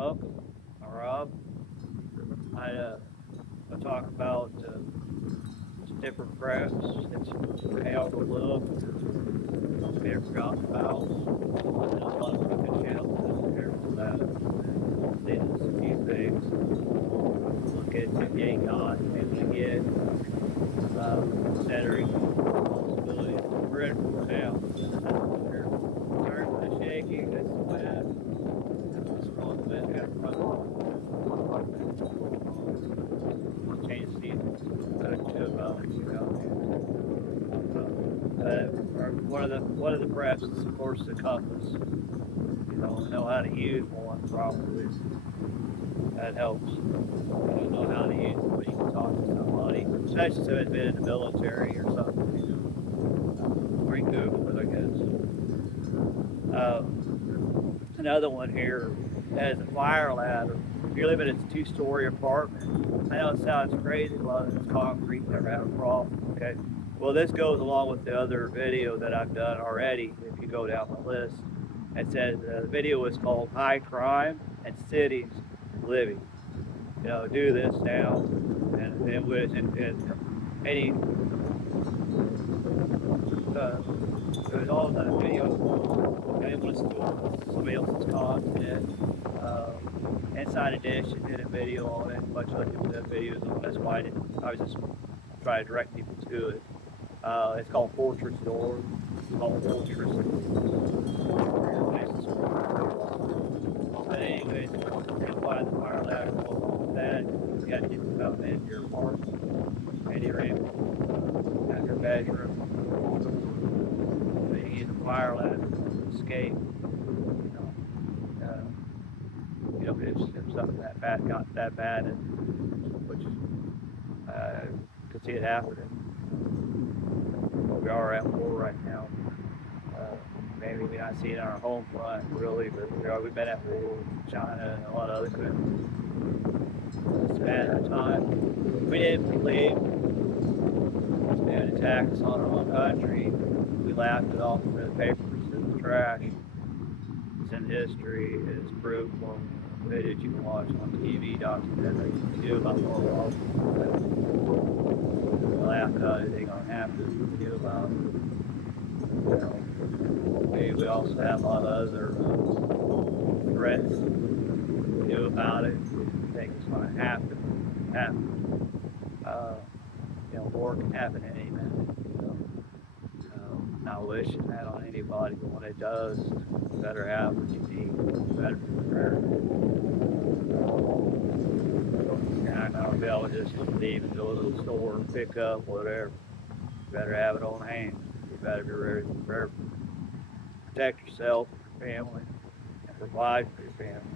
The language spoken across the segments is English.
welcome. I'm Rob. I talk about different crafts that may overlook, may have forgotten about. There's a lot of good channels out there for that. There's a few things. Look at getting on and get centering responsibility. We're in it now. Sorry for the shaking. That's the bad. It's wrong with it. Change the seasons. To about one of the breaths is of course the compass. You know how to use one properly. That helps. You know how to use it when you can talk to somebody, especially if it's been in the military or something. Or you Google it, I guess. Another one here has a fire ladder. If you live in a two-story apartment, I know it sounds crazy, a lot of it's concrete, never had a problem. Okay. Well, this goes along with the other video that I've done already. If you go down the list, it says the video is called "High Crime and Cities Living." Do this now, and it was and any it was all the video. I didn't want to steal somebody else's content. Inside Edition did a video on it, a bunch of other videos on it. That's why I was just trying to direct people to it. It's called Fortress Door. It's called Fortress. But anyways, you'll find the fire ladder along with that. You got to get stuff into your apartment, and you're able at your bedroom. So you use a fire ladder to escape. If something that bad got that bad, which could see it happening. We are at war right now. Maybe we're not seeing it on our home front really, but we've been at war with China and a lot of other countries. It's bad at the time. We didn't believe they had attacks on our own country. We laughed it off in the papers. It was trash. It's in history. It's proof on videos you can watch on TV, documentaries, you about the world. We laughed about anything gonna happen. We knew about we also have a lot of other threats. We knew about it. We didn't think it's gonna happen. War can happen at any minute. Not wishing that on anybody, but when it does, you better have what you need. You better be prepared. You're not going to be able to just leave and go to the store and pick up whatever. You better have it on hand. You better be ready to prepare. Protect yourself, your family, and provide for your family.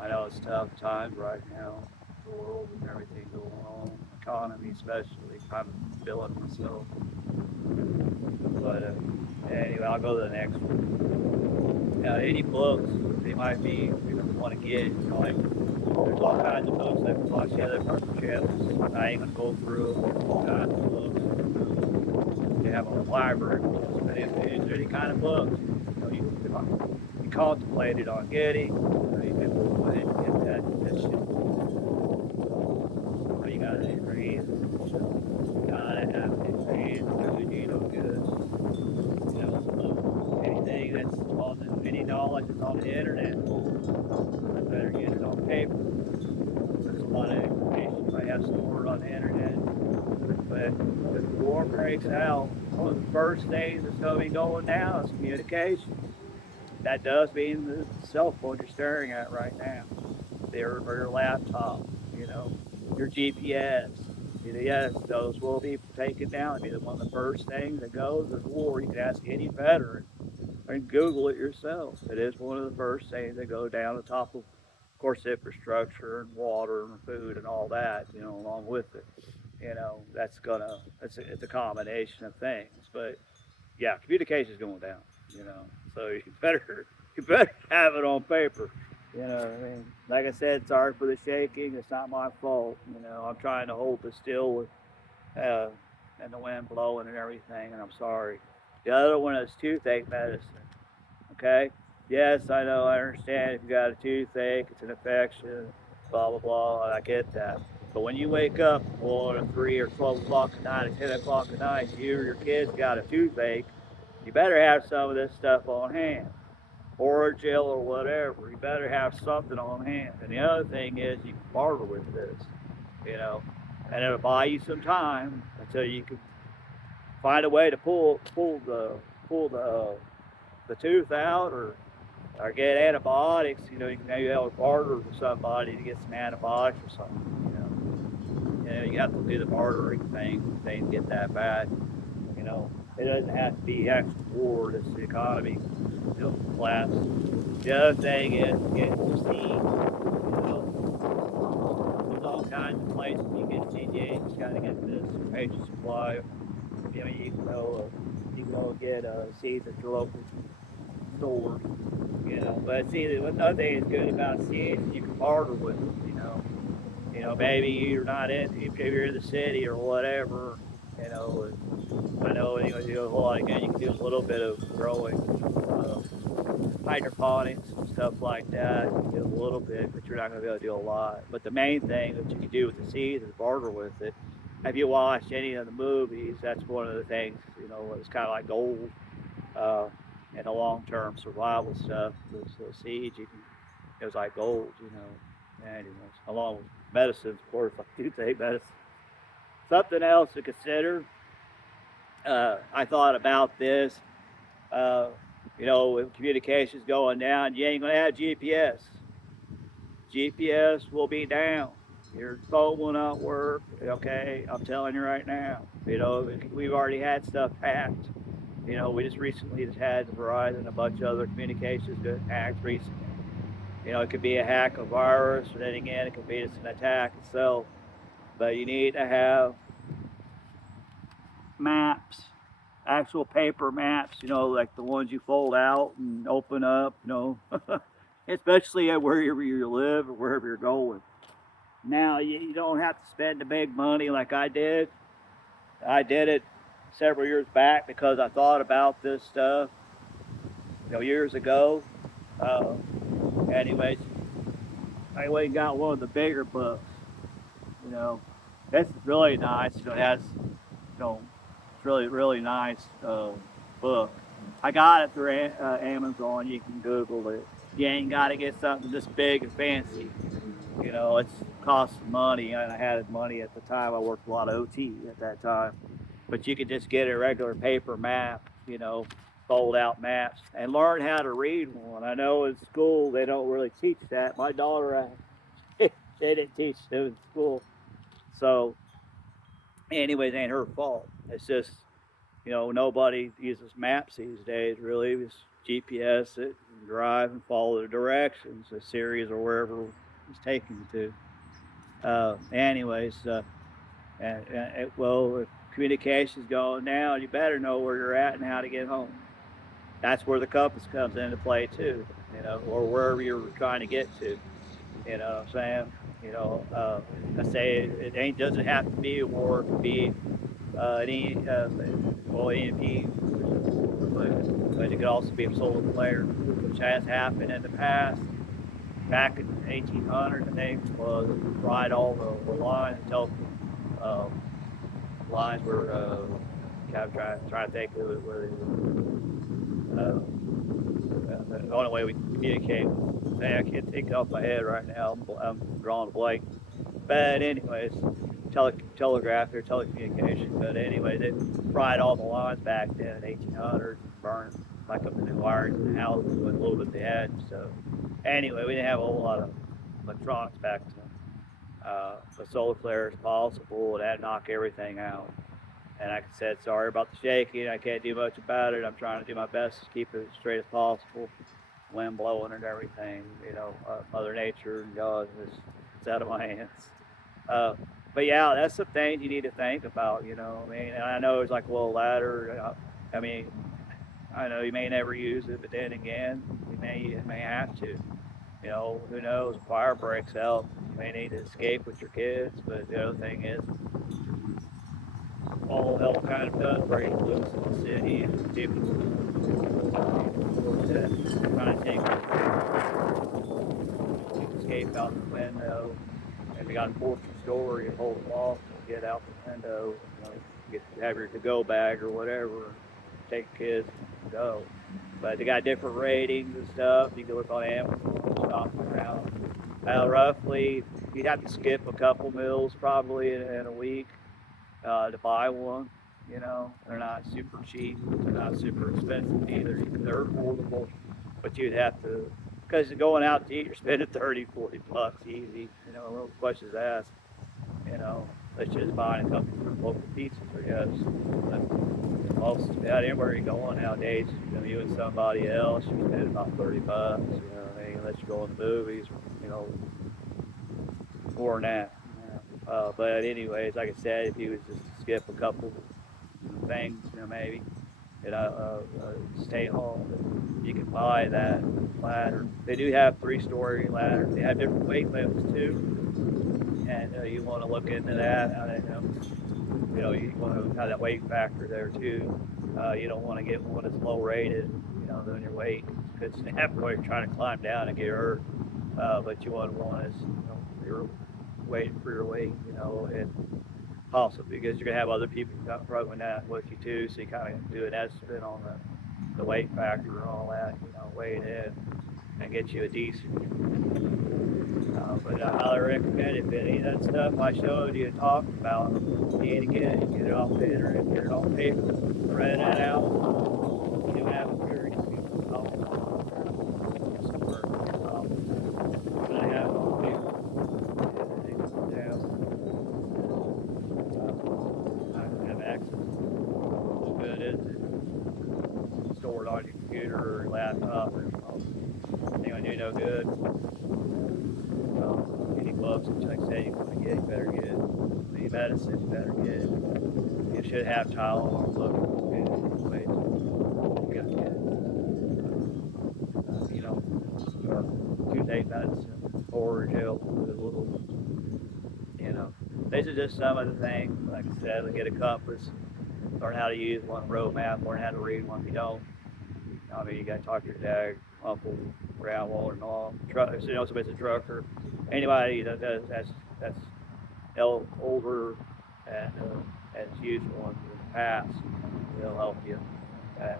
I know it's tough times right now, the world and everything going on, economy especially. I'm feeling myself. But anyway, I'll go to the next one. Now, any books they might be you want to get, like there's all kinds of books that we watch the other channels. I ain't gonna go through all kinds of books. You have a library, but if there's any kind of books, you contemplated on getting, you can go ahead and get that shit. All you gotta do is read. You gotta have to read. Good. Anything that's on any knowledge that's on the internet, I better get it on paper. There's a lot of information I have stored on the internet. But if the war breaks out, one of the first things that's going to be going down is communication. That does mean the cell phone you're staring at right now, or your laptop, your GPS. Yes, those will be taken down. I mean, one of the first things that goes is war. You can ask any veteran and Google it yourself. It is one of the first things that go down the top of course, infrastructure and water and food and all that, along with it. It's a combination of things. But yeah, communication is going down, so you better have it on paper. I mean, like I said, sorry for the shaking. It's not my fault. I'm trying to hold it still with uh, and the wind blowing and everything, and I'm sorry. The other one is toothache medicine. Okay, Yes, I know, I understand if you got a toothache, it's an infection, blah, blah, blah, I get that. But when you wake up, well, at 3 or 12 o'clock at night, or 10 o'clock at night, you or your kids got a toothache, you better have some of this stuff on hand, or a gel or whatever. You better have something on hand. And the other thing is, you can barter with this, you know, and it'll buy you some time until you can find a way to pull the tooth out, or get antibiotics. You know, you can maybe have a barter with somebody to get some antibiotics or something. You have to do the bartering thing. If things get that bad. You know, it doesn't have to be actual war. It's the economy still collapse. The other thing is getting some seed. There's all kinds of places you get seed. You just gotta get this major supply. You can go get seeds at your local store. But see, the other thing that's good about seeds, you can barter with them. Maybe you're not if you're in the city or whatever. You know, I know anyway, you do a whole lot again. You can do a little bit of growing, hydroponics and stuff like that. You can do a little bit, but you're not going to be able to do a lot. But the main thing that you can do with the seeds is barter with it. Have you watched any of the movies? That's one of the things. It's kind of like gold uh, and the long-term survival stuff. The seeds, it was like gold. Anyways, along with medicines, of course, like toothache medicine. Something else to consider. I thought about this. Uh, with communications going down, you ain't gonna have GPS. GPS will be down. Your phone will not work. Okay, I'm telling you right now. We've already had stuff hacked. We just recently had Verizon, a bunch of other communications get hacked recently. It could be a hack, a virus, or then again, it could be just an attack itself. But you need to have maps, actual paper maps, like the ones you fold out and open up, especially at wherever you live or wherever you're going. Now, you don't have to spend the big money like I did. I did it several years back because I thought about this stuff, years ago. Uh, anyways, I went and got one of the bigger books. You know, this is really nice. It has, it's really, really nice book. I got it through Amazon. You can Google it. You ain't got to get something this big and fancy. It's cost money, and I had money at the time. I worked a lot of OT at that time. But you could just get a regular paper map, fold out maps, and learn how to read one. I know in school they don't really teach that. My daughter, they didn't teach it in school. So, anyways, it ain't her fault. It's just, nobody uses maps these days, really. It's GPS it, and drive and follow the directions, the series or wherever it's taking you to. Well, if communication's going down, you better know where you're at and how to get home. That's where the compass comes into play too, or wherever you're trying to get to. You know what I'm saying? I say it doesn't have to be a war. It could be EMP, but it could also be a solar flare, which has happened in the past. Back in 1800, I think, was right all the lines, uh, lines were kind of trying to think of it where the only way we communicate. I can't think off my head right now. I'm drawing a blank. But anyways, telegraph or telecommunication. But anyway, they fried all the lines back then in 1800, burned like up in the wires in the houses with a little bit they had. So anyway, we didn't have a whole lot of electronics back then. The solar flare is possible, and that'd knock everything out. And like I said, sorry about the shaking. I can't do much about it. I'm trying to do my best to keep it as straight as possible. Wind blowing and everything, Mother Nature and God, it's out of my hands. Uh, but yeah, that's some things you need to think about, and I know it's like a little ladder. I mean, I know you may never use it, but then again, you may have to. Who knows? If fire breaks out, you may need to escape with your kids. But the other thing is, all hell kind of does break loose in the city, and people trying to take escape out the window. If you got a porch store, you hold them off and get out the window. Have your to-go bag or whatever. Take kids and go. But they got different ratings and stuff. You can look on Amazon, shop around. Roughly, you'd have to skip a couple meals probably in a week to buy one. They're not super cheap. They're not super expensive either. They're affordable, but you'd have to, because going out to eat, you're spending 30, 40 bucks easy. No questions asked. Let's just buy a couple of local pizzas, I guess. But most anywhere you go on nowadays, you and somebody else, you spend about 30 bucks. Unless you go in the movies, more than that. But anyways, like I said, if you would just skip a couple things, maybe, stay home, you can buy that ladder. They do have 3-story ladders. They have different weight limits too, and you want to look into that. You want to have that weight factor there too. You don't want to get one that's low rated. Then your weight could snap while you're trying to climb down and get hurt. But you want one that's you're waiting for your weight, and possibly because you're gonna have other people struggling that with you too. So you kind of do an estimate on the weight factor and all that. Weigh it in and get you a decent. But I highly recommend it. If any of that stuff I showed you talked about, you need to get it off the internet, get it on paper, write it out. You have a very people talk about I have it on paper. I can have access. It's good, isn't it? Store it on your computer or laptop or anything I do no good. Any books, like I said, you want to get, you better get. Any medicine, you better get. You should have Tylenol. Look, anyways, you gotta get or toothache medicine or gel with a little. These are just some of the things. Like I said, get a compass, learn how to use one, road map, learn how to read one. If you don't, you got to talk to your dad, uncle, grandma, or mom. Somebody's a trucker. Anybody that's older and has used one in the past, they'll help you. And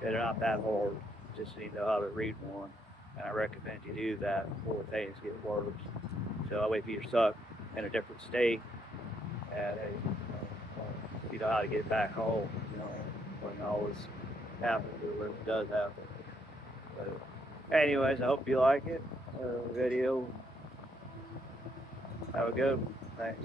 they're not that hard. Just need to know how to read one. And I recommend you do that before things get worse. So that way, if you're stuck in a different state and you know how to get back home, when all this happens or when it does happen. But anyways, I hope you like it. Video. Have a good one. Thanks.